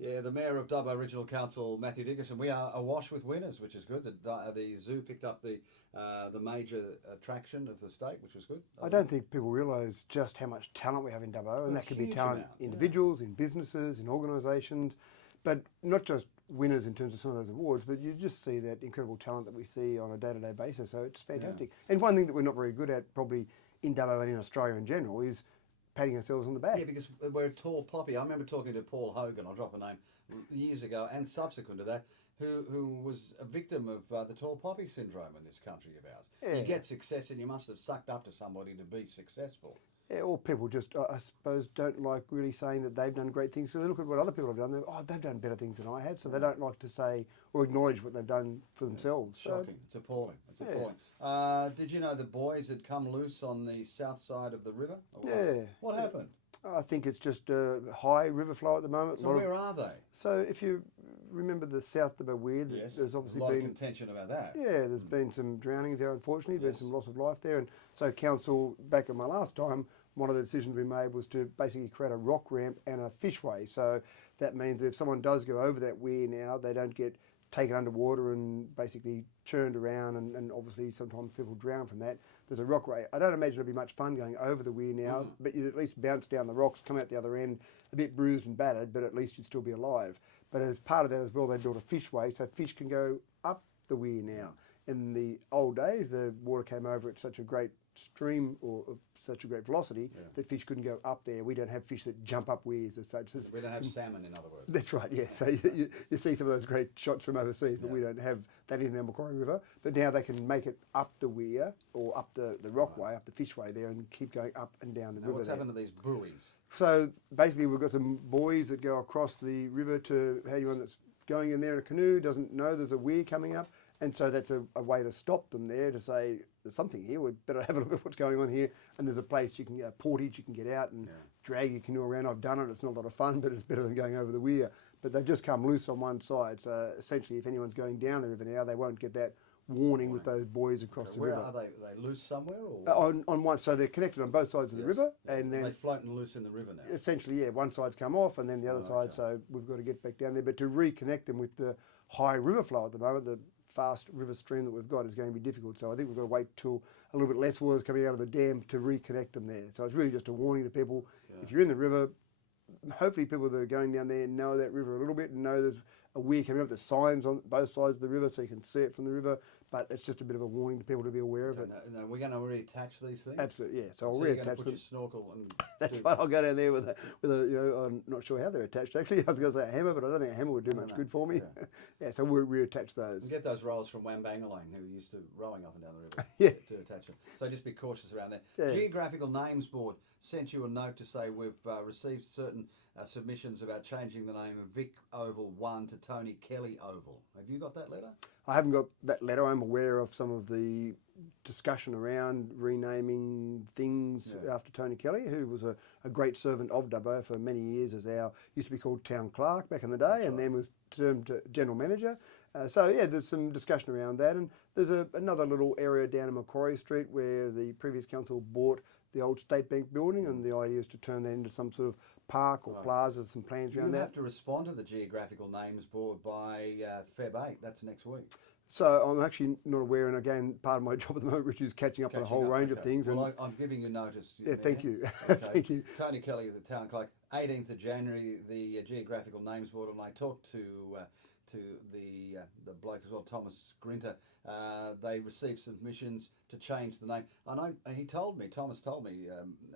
Yeah, the Mayor of Dubbo Regional Council, Matthew Dickerson, we are awash with winners, which is good. The zoo picked up the major attraction of the state, which was good. I don't think people realise just how much talent we have in Dubbo, and that could be huge talent amount, individuals, in businesses, in organisations, but not just winners in terms of some of those awards, but you just see that incredible talent that we see on a day-to-day basis, so it's fantastic. And one thing that we're not very good at probably in Dubbo and in Australia in general is patting ourselves on the back. Yeah, because we're a tall poppy. I remember talking to Paul Hogan, I'll drop a name, years ago, and subsequent to that, who was a victim of the tall poppy syndrome in this country of ours. Yeah. You get success and you must have sucked up to somebody to be successful. Yeah, or people just, I suppose, don't like really saying that they've done great things. So they look at what other people have done. They've done better things than I have. So they don't like to say or acknowledge what they've done for themselves. Shocking. It's appalling. It's appalling. Did you know the boys had come loose on the south side of the river? Yeah. What happened? I think it's just a high river flow at the moment. So where are they? So if you remember the South Dubbo Weir, Yes, there's obviously a lot been of contention about that. Yeah, there's been some drownings there, unfortunately. There's Yes. been some loss of life there, and so council, back at my last time, one of the decisions we made was to basically create a rock ramp and a fishway. So that means that if someone does go over that weir now, they don't get taken underwater and basically churned around, and obviously sometimes people drown from that. There's a rock ray. I don't imagine it'll be much fun going over the weir now, but you'd at least bounce down the rocks, come out the other end, a bit bruised and battered, but at least you'd still be alive. But as part of that as well, they built a fishway, so fish can go up the weir now. In the old days, the water came over at such a great stream or such a great velocity that fish couldn't go up there. We don't have fish that jump up weirs as such. We don't have salmon, in other words. That's right, yeah. So you see some of those great shots from overseas, but we don't have that in our Macquarie River. But now they can make it up the weir or up the rockway, up the fishway there, and keep going up and down the river. What's happened to these buoys? So basically we've got some buoys that go across the river to anyone that's going in there in a canoe doesn't know there's a weir coming up, and so that's a way to stop them there, to say there's something here, we better have a look at what's going on here, and there's a place you can get a portage, you can get out and drag your canoe around. I've done it, it's not a lot of fun, but it's better than going over the weir. But they've just come loose on one side, so essentially if anyone's going down the river now, they won't get that warning with those buoys across the river. Where are they? Are they loose somewhere? Or on one, so they're connected on both sides of the river, and then they floating loose in the river now. Essentially, yeah, one side's come off, and then the other side. So we've got to get back down there. But to reconnect them with the high river flow at the moment, the fast river stream that we've got is going to be difficult. So I think we've got to wait till a little bit less water is coming out of the dam to reconnect them there. So it's really just a warning to people: if you're in the river, hopefully people that are going down there know that river a little bit and know there's a weir coming up. There's signs on both sides of the river so you can see it from the river, but it's just a bit of a warning to people to be aware of it. No, we're going to reattach these things? Absolutely, yeah. So I'll reattach reattach them. them. Your snorkel and That's right. I'll go down there with a, you know, I'm not sure how they're attached actually. I was going to say a hammer, but I don't think a hammer would do much good for me. Yeah, so we'll reattach those. And get those rollers from Wambangalang who used to rowing up and down the river to attach them. So just be cautious around that. Yeah. Geographical Names Board sent you a note to say we've received certain submissions about changing the name of Vic Oval 1 to Tony Kelly Oval. Have you got that letter? I haven't got that letter. I'm aware of some of the discussion around renaming things after Tony Kelly, who was a great servant of Dubbo for many years as our, used to be called Town Clerk back in the day, and then was termed to General Manager. So yeah, there's some discussion around that, and there's another little area down in Macquarie Street where the previous council bought the old State Bank building, and the idea is to turn that into some sort of park or plaza, some plans around that. You have to respond to the Geographical Names Board by Feb 8, that's next week. So I'm actually not aware, and again, part of my job at the moment, which is catching up on a whole range of things. Well, and I'm giving you notice. Yeah, thank you. Okay. Thank you. Tony Kelly, the Town Clerk, 18th of January, the Geographical Names Board, and I talked to the bloke as well, Thomas Grinter. They received submissions to change the name. Thomas told me,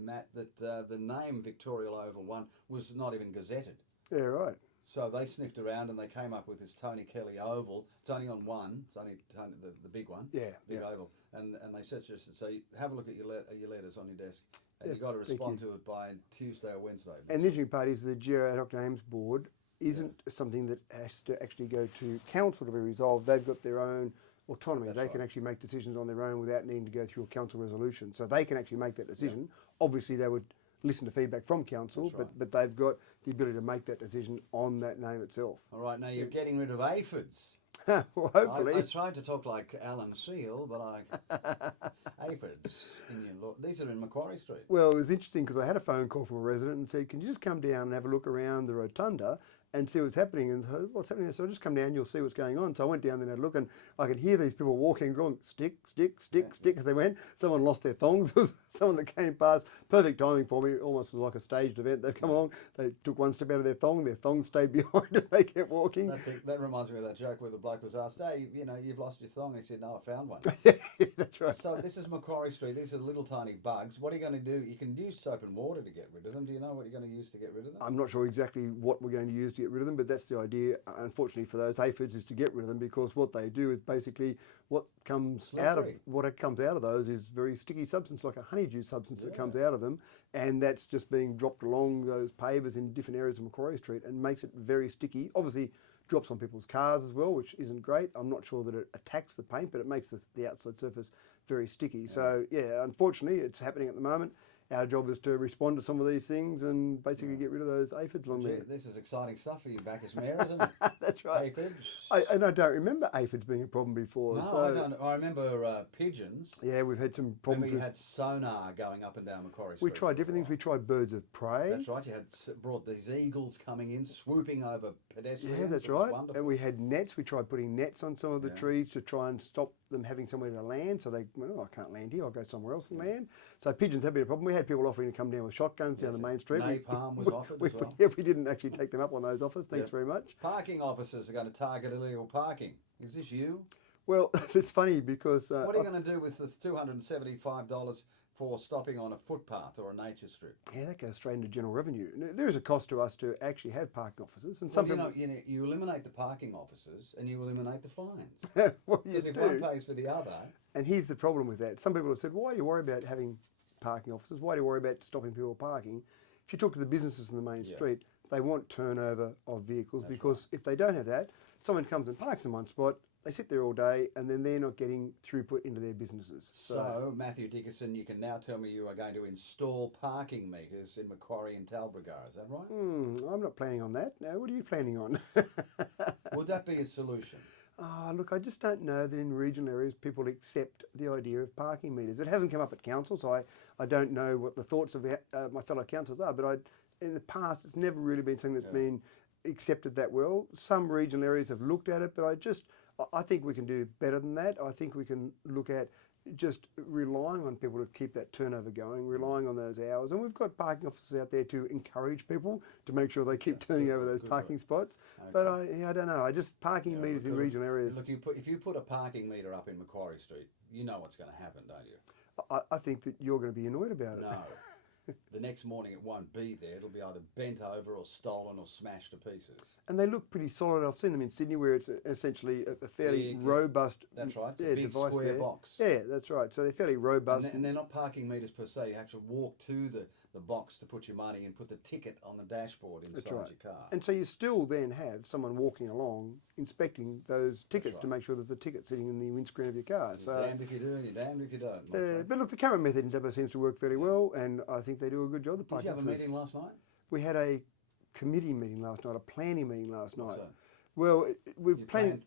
Matt, that the name Victoria Oval 1 was not even gazetted. Yeah, right. So they sniffed around and they came up with this Tony Kelly Oval. It's only on one. It's only the big one. Yeah. Big oval. And they said to us, so have a look at your letters on your desk. And you've got to respond to it by Tuesday or Wednesday. And the interesting part is the Geo Ad Hoc Names Board isn't something that has to actually go to council to be resolved. They've got their own autonomy. They can actually make decisions on their own without needing to go through a council resolution. So they can actually make that decision. Obviously, they would listen to feedback from council, but they've got the ability to make that decision on that name itself. All right, now you're getting rid of aphids. Well, hopefully. I tried to talk like Alan Seal, but aphids in your law. These are in Macquarie Street. Well, it was interesting because I had a phone call from a resident and said, can you just come down and have a look around the rotunda and see what's happening. And so, what's happening? So I just come down, you'll see what's going on. So I went down there and had a look, and I could hear these people walking, going stick, stick, stick, stick as they went. Someone lost their thongs. There was someone that came past. Perfect timing for me. Almost was like a staged event. They've come along. They took one step out of their thong stayed behind, and they kept walking. That reminds me of that joke where the bloke was asked, "Hey, you've lost your thong." And he said, "No, I found one." Yeah, that's right. So this is Macquarie Street. These are little tiny bugs. What are you going to do? You can use soap and water to get rid of them. Do you know what you're going to use to get rid of them? I'm not sure exactly what we're going to use to get rid of them, but that's the idea. Unfortunately for those aphids is to get rid of them, because what they do is basically what comes out of those is very sticky substance, like a honeydew substance that comes out of them, and that's just being dropped along those pavers in different areas of Macquarie Street and makes it very sticky. Obviously drops on people's cars as well, which isn't great. I'm not sure that it attacks the paint, but it makes the outside surface very sticky. So yeah, unfortunately it's happening at the moment. Our job is to respond to some of these things and basically get rid of those aphids along there. This is exciting stuff for you back as mayor, isn't it? That's right. Aphids. I don't remember aphids being a problem before. No, so, I don't. I remember pigeons. Yeah, we've had some problems. Remember you had sonar going up and down Macquarie Street. We tried different things. We tried birds of prey. That's right. You had brought these eagles coming in, swooping over pedestrians. Yeah, that's right. Wonderful. And we had nets. We tried putting nets on some of the trees to try and stop them having somewhere to land. So they, well, I can't land here. I'll go somewhere else and land. So pigeons have been a problem. We had people offering to come down with shotguns down the main street. Napalm was offered as well. Yeah, we didn't actually take them up on those offers. Thanks very much. Parking officers are going to target illegal parking. Is this you? Well, it's funny because... what are you going to do with the $275 for stopping on a footpath or a nature strip? Yeah, that goes straight into general revenue. There is a cost to us to actually have parking officers. And some people... you eliminate the parking officers and you eliminate the fines. Well, because if one pays for the other... And here's the problem with that. Some people have said, why do you worry about having parking officers? Why do you worry about stopping people parking? If you talk to the businesses in the main street, they want turnover of vehicles because if they don't have that, someone comes and parks in one spot, they sit there all day and then they're not getting throughput into their businesses. So Matthew Dickerson, you can now tell me you are going to install parking meters in Macquarie and Talbragar, is that right? I'm not planning on that. No, what are you planning on? Would that be a solution? Look, I just don't know that in regional areas people accept the idea of parking meters. It hasn't come up at council, so I don't know what the thoughts of my fellow councillors are, but in the past it's never really been something that's been accepted that well. Some regional areas have looked at it, but I think we can do better than that. I think we can look at just relying on people to keep that turnover going, relying on those hours. And we've got parking officers out there to encourage people to make sure they keep turning over those parking spots. Okay. But I don't know. Parking meters in regional areas. Look, if you put a parking meter up in Macquarie Street, you know what's going to happen, don't you? I think that you're going to be annoyed about it. No. The next morning it won't be there. It'll be either bent over or stolen or smashed to pieces. And they look pretty solid. I've seen them in Sydney where it's essentially a fairly robust That's right. It's a big device square box. Yeah, that's right. So they're fairly robust. And they're not parking meters per se. You have to walk to the box to put your money and put the ticket on the dashboard inside your car. And so you still then have someone walking along inspecting those tickets to make sure there's a ticket sitting in the windscreen of your car. You're damned if you do and you're damned if you don't. But look, the current method in Dubbo seems to work fairly well, and I think they do a good job. Did you have a meeting last night? We had a committee meeting last night, a planning meeting last night. So, well, we're planning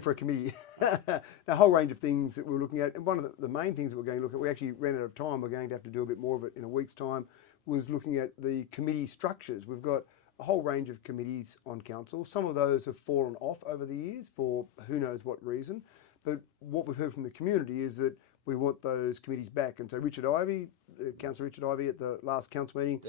for a committee. A whole range of things that we're looking at. And one of the main things that we're going to look at, we actually ran out of time, we're going to have to do a bit more of it in a week's time, was looking at the committee structures. We've got a whole range of committees on council. Some of those have fallen off over the years for who knows what reason. But what we've heard from the community is that we want those committees back. And so Councillor Richard Ivey at the last council meeting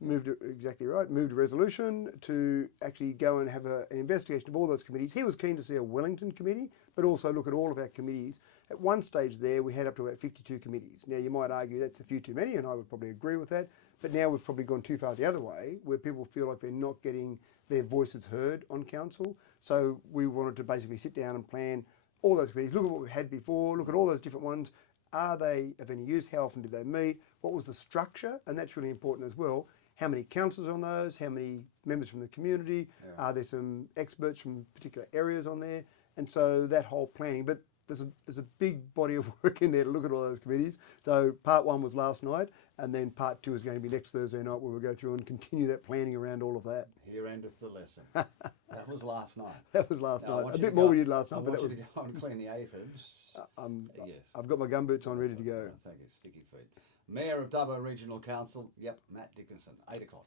moved a resolution to actually go and have an investigation of all those committees. He was keen to see a Wellington committee, but also look at all of our committees. At one stage there, we had up to about 52 committees. Now, you might argue that's a few too many, and I would probably agree with that. But now we've probably gone too far the other way, where people feel like they're not getting their voices heard on council. So we wanted to basically sit down and plan all those committees, look at what we had before, look at all those different ones. Are they of any use? How often did they meet? What was the structure? And that's really important as well. How many councillors on those? How many members from the community? Are there some experts from particular areas on there? And so that whole planning. But there's a big body of work in there to look at all those committees. So part one was last night, and then part two is going to be next Thursday night, where we'll go through and continue that planning around all of that. Here endeth the lesson. That was last night. That was last night. A bit more we did last night. I want you to go and clean the aphids. Yes. I've got my gumboots on, ready to go. Thank you. Sticky feet. Mayor of Dubbo Regional Council, Matt Dickinson, 8 o'clock.